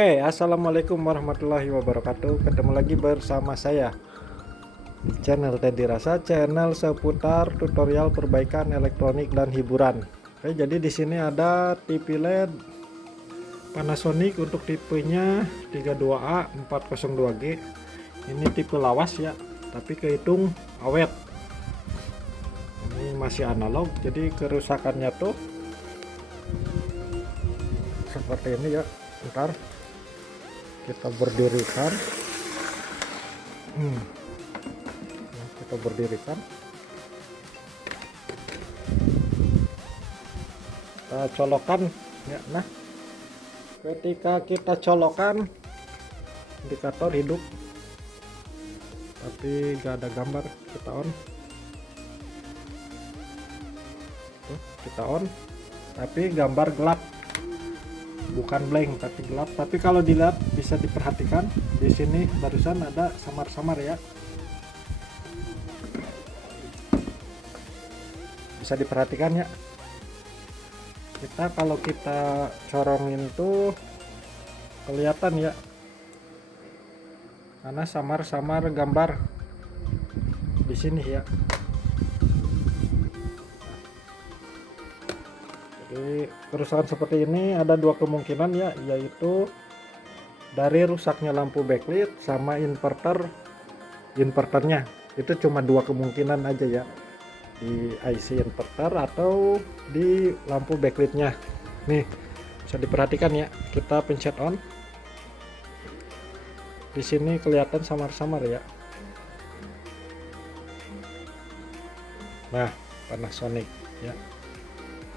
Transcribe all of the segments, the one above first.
Assalamualaikum warahmatullahi wabarakatuh. Ketemu lagi bersama saya di channel Teddy Rasa, channel seputar tutorial perbaikan elektronik dan hiburan. Jadi di sini ada TV LED Panasonic untuk tipenya 32A 402G. Ini tipe lawas ya, tapi kehitung awet. Ini masih analog, jadi kerusakannya tuh seperti ini ya. Ntar kita berdirikan, kita colokkan ya. Nah, ketika kita colokkan, indikator hidup tapi gak ada gambar. Kita on, tuh, kita on tapi gambar gelap, bukan blank tapi gelap. Tapi kalau dilihat bisa diperhatikan di sini barusan ada samar-samar ya, bisa diperhatikan ya. Kalau kita corongin tuh kelihatan ya, karena samar-samar gambar di sini ya. Jadi kerusakan seperti ini ada dua kemungkinan ya, yaitu dari rusaknya lampu backlit sama inverternya. Itu cuma dua kemungkinan aja ya, di IC inverter atau di lampu backlitnya. Nih bisa diperhatikan ya, kita pencet on, di sini kelihatan samar-samar ya. Nah, Panasonic ya,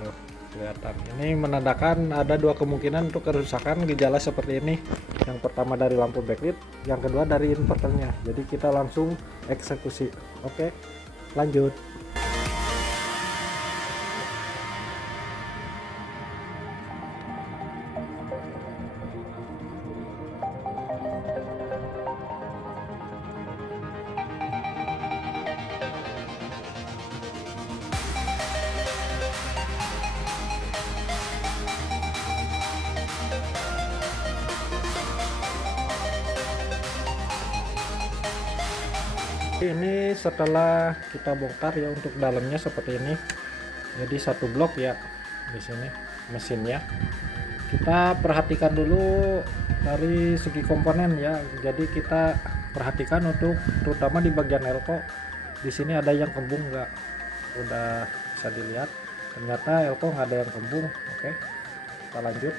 tuh kelihatan. Ini menandakan ada dua kemungkinan untuk kerusakan gejala seperti ini. Yang pertama dari lampu backlit, yang kedua dari inverternya. Jadi kita langsung eksekusi. Oke, lanjut. Ini setelah kita bongkar ya, untuk dalamnya seperti ini. Jadi satu blok ya di sini mesinnya. Kita perhatikan dulu dari segi komponen ya. Jadi kita perhatikan untuk terutama di bagian elko. Di sini ada yang kembung nggak? Udah bisa dilihat. Ternyata elko nggak ada yang kembung. Oke, kita lanjut.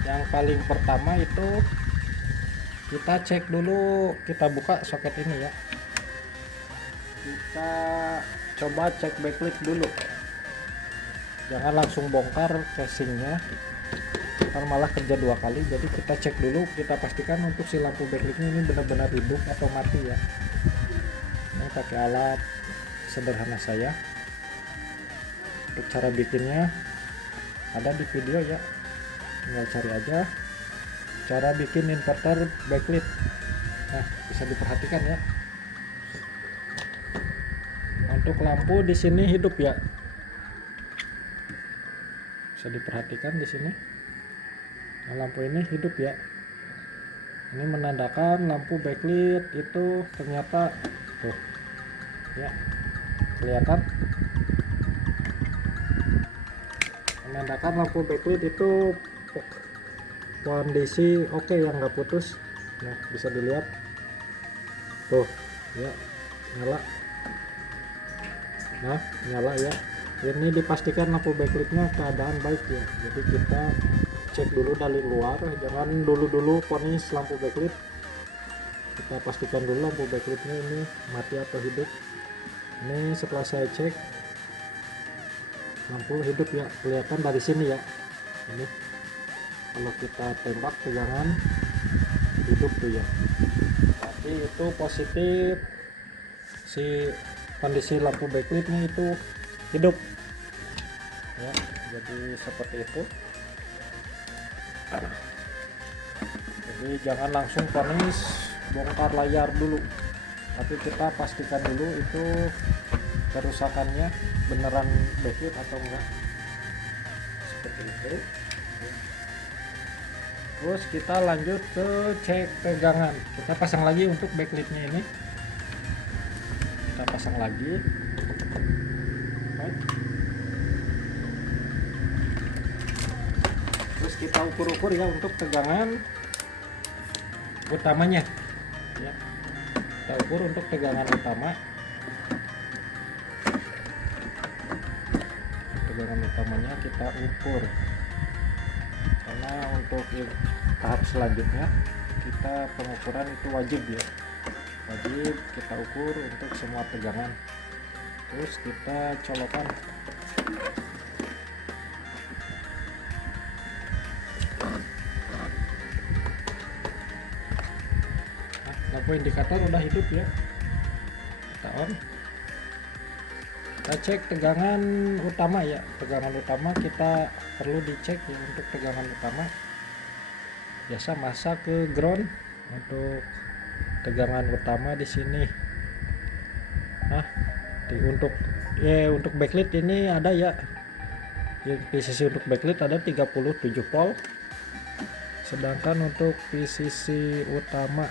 Yang paling pertama itu kita cek dulu, kita buka soket ini ya. Kita coba cek backlit dulu, jangan langsung bongkar casingnya, ntar malah kerja dua kali. Jadi kita cek dulu, kita pastikan untuk si lampu backlitnya ini benar-benar hidup atau mati ya. Ini pakai alat sederhana saya. Untuk cara bikinnya ada di video ya, tinggal cari aja cara bikin inverter backlit. Nah, bisa diperhatikan ya, untuk lampu di sini hidup ya, bisa diperhatikan di sini. Nah, lampu ini hidup ya. Ini menandakan lampu backlit itu ternyata tuh ya, kelihatan, menandakan lampu backlit itu kondisi oke, yang nggak putus. Nah, bisa dilihat tuh ya, nyala. Nah, nyala ya. Ini dipastikan lampu backlitnya keadaan baik ya. Jadi kita cek dulu dari luar, jangan dulu vonis lampu backlit. Kita pastikan dulu lampu backlitnya ini mati atau hidup. Ini setelah saya cek, lampu hidup ya, kelihatan dari sini ya. Ini kalau kita tembak tegangan hidup tuh ya, tapi itu positif, si kondisi lampu backlitnya itu hidup ya. Jadi seperti itu. Jadi jangan langsung vonis bongkar layar dulu, tapi kita pastikan dulu itu kerusakannya beneran backlit atau enggak, seperti itu. Terus kita lanjut ke cek pegangan. Kita pasang lagi untuk backlitnya ini, kita pasang lagi. Terus kita ukur-ukur ya untuk tegangan utamanya ya. Kita ukur untuk tegangan utama. Tegangan utamanya kita ukur, karena untuk tahap selanjutnya kita pengukuran itu wajib ya, wajib kita ukur untuk semua tegangan. Terus kita colokan. Lampu indikator udah hidup ya, kita on. Kita cek tegangan utama ya. Tegangan utama kita perlu dicek ya. Untuk tegangan utama biasa masa ke ground. Untuk tegangan utama di sini untuk backlit ini ada ya, PCC untuk backlit ada 37 volt, sedangkan untuk PCC utama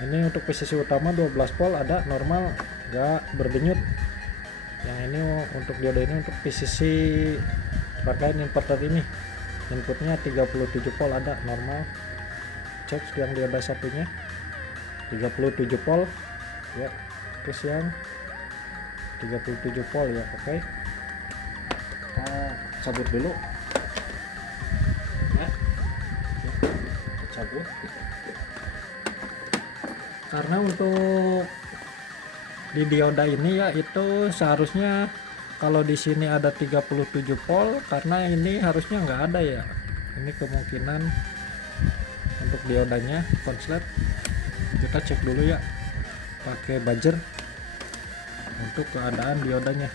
ini, untuk PCC utama 12 volt ada normal, nggak berdenyut. Yang ini untuk dioda ini untuk PCC pakaian inverter ini, inputnya 37 volt ada normal. Cek yang dioda satunya 37 volt ya, terus yang 37 volt ya. Oke, kita cabut dulu ya, kita cabut. Karena untuk di dioda ini ya, itu seharusnya kalau di sini ada 37 volt, karena ini harusnya nggak ada ya. Ini kemungkinan untuk diodanya konslet. Kita cek dulu ya pakai buzzer untuk keadaan diodanya.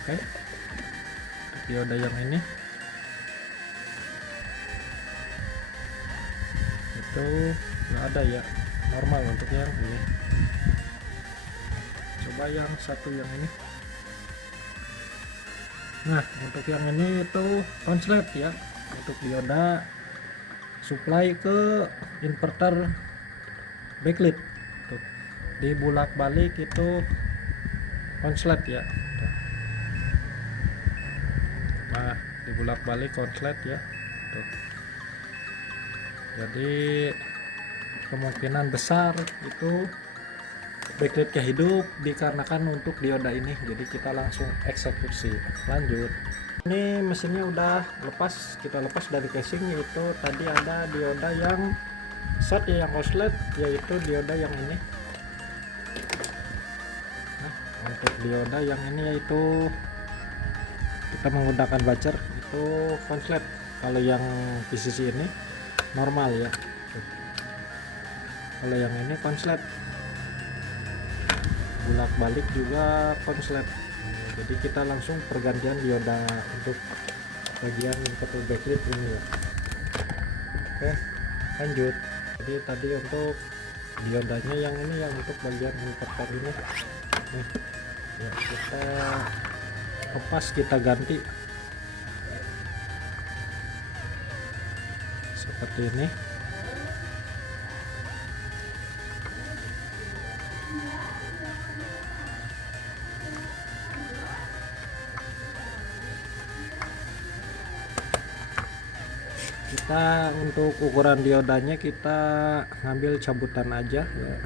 Oke, dioda yang ini itu nggak ada ya, normal untuk yang ini. Coba yang satu yang ini. Nah, untuk yang ini itu konslet ya, untuk dioda supply ke inverter backlit. Tuh, di bulak balik itu konslet ya. Tuh. Nah, di bulak balik konslet ya. Tuh. Jadi kemungkinan besar itu backlightnya hidup dikarenakan untuk dioda ini. Jadi kita langsung eksekusi. Lanjut. Ini mesinnya udah lepas, kita lepas dari casing, yaitu tadi ada dioda yang short ya, yang konslet, yaitu dioda yang ini. Nah, untuk dioda yang ini yaitu kita menggunakan buzzer itu konslet. Kalau yang PCC ini normal ya. Kalau yang ini konslet, bulak balik juga konslet. Jadi kita langsung pergantian dioda untuk bagian inverter backlit ini ya. Oke, lanjut. Jadi tadi untuk diodanya yang ini, yang untuk bagian inverter ini nih ya, kita lepas, kita ganti seperti ini. Kita untuk ukuran diodanya kita ngambil cabutan aja ya,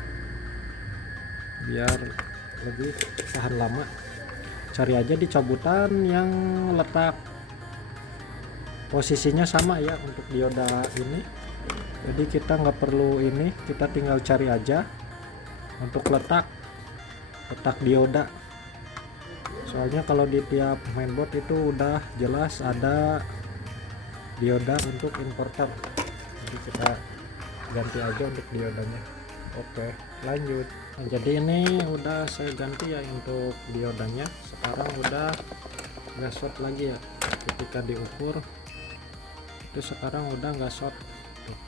biar lebih tahan lama. Cari aja di cabutan yang letak posisinya sama ya untuk dioda ini. Jadi kita nggak perlu ini, kita tinggal cari aja untuk letak dioda. Soalnya kalau di tiap mainboard itu udah jelas ada dioda untuk inverter, jadi kita ganti aja untuk diodanya. Oke, lanjut. Nah, jadi ini udah saya ganti ya untuk diodanya. Sekarang udah nggak short lagi ya, ketika diukur itu sekarang udah nggak short. Tuh.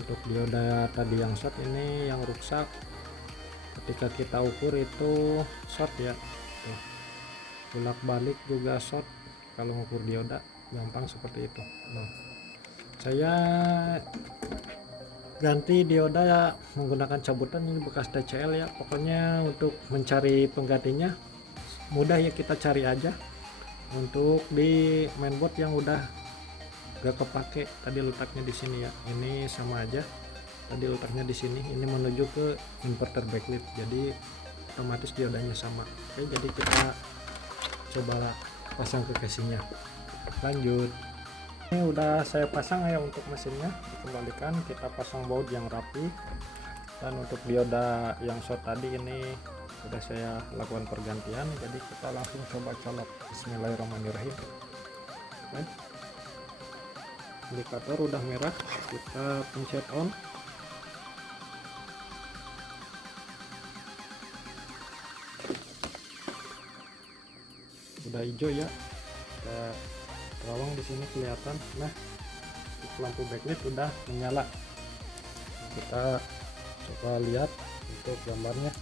Untuk dioda tadi yang short, ini yang rusak ketika kita ukur itu short ya. Tuh, bolak balik juga short. Kalau ngukur dioda gampang seperti itu. Nah, saya ganti dioda ya menggunakan cabutan, ini bekas TCL ya. Pokoknya untuk mencari penggantinya mudah ya, kita cari aja. Untuk di mainboard yang udah gak kepake tadi letaknya di sini ya, ini sama aja tadi letaknya di sini, ini menuju ke inverter backlight, jadi otomatis diodanya sama. Oke, jadi kita coba pasang ke casingnya. Lanjut, ini udah saya pasang ya untuk mesinnya, dikembalikan, kita pasang baut yang rapi. Dan untuk dioda yang short tadi ini sudah saya lakukan pergantian, jadi kita langsung coba colok. Bismillahirrahmanirrahim. Oke, indikator udah merah, kita pencet on. Udah hijau ya, kita terawang di sini kelihatan. Nah, lampu backlight udah menyala. Kita coba lihat untuk gambarnya.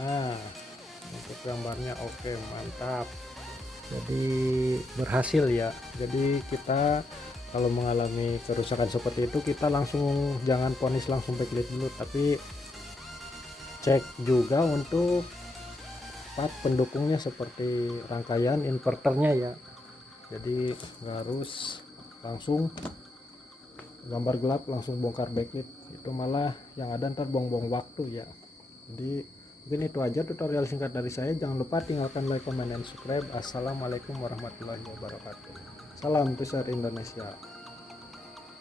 Nah, untuk gambarnya oke, mantap. Jadi berhasil ya. Jadi kita kalau mengalami kerusakan seperti itu, kita langsung jangan ponis langsung backlight dulu, tapi cek juga untuk part pendukungnya seperti rangkaian inverternya ya. Jadi nggak harus langsung gambar gelap langsung bongkar backlight, itu malah yang ada ntar buang-buang waktu ya. Jadi mungkin itu aja tutorial singkat dari saya. Jangan lupa tinggalkan like, comment, dan subscribe. Assalamualaikum warahmatullahi wabarakatuh. Salam besar Indonesia.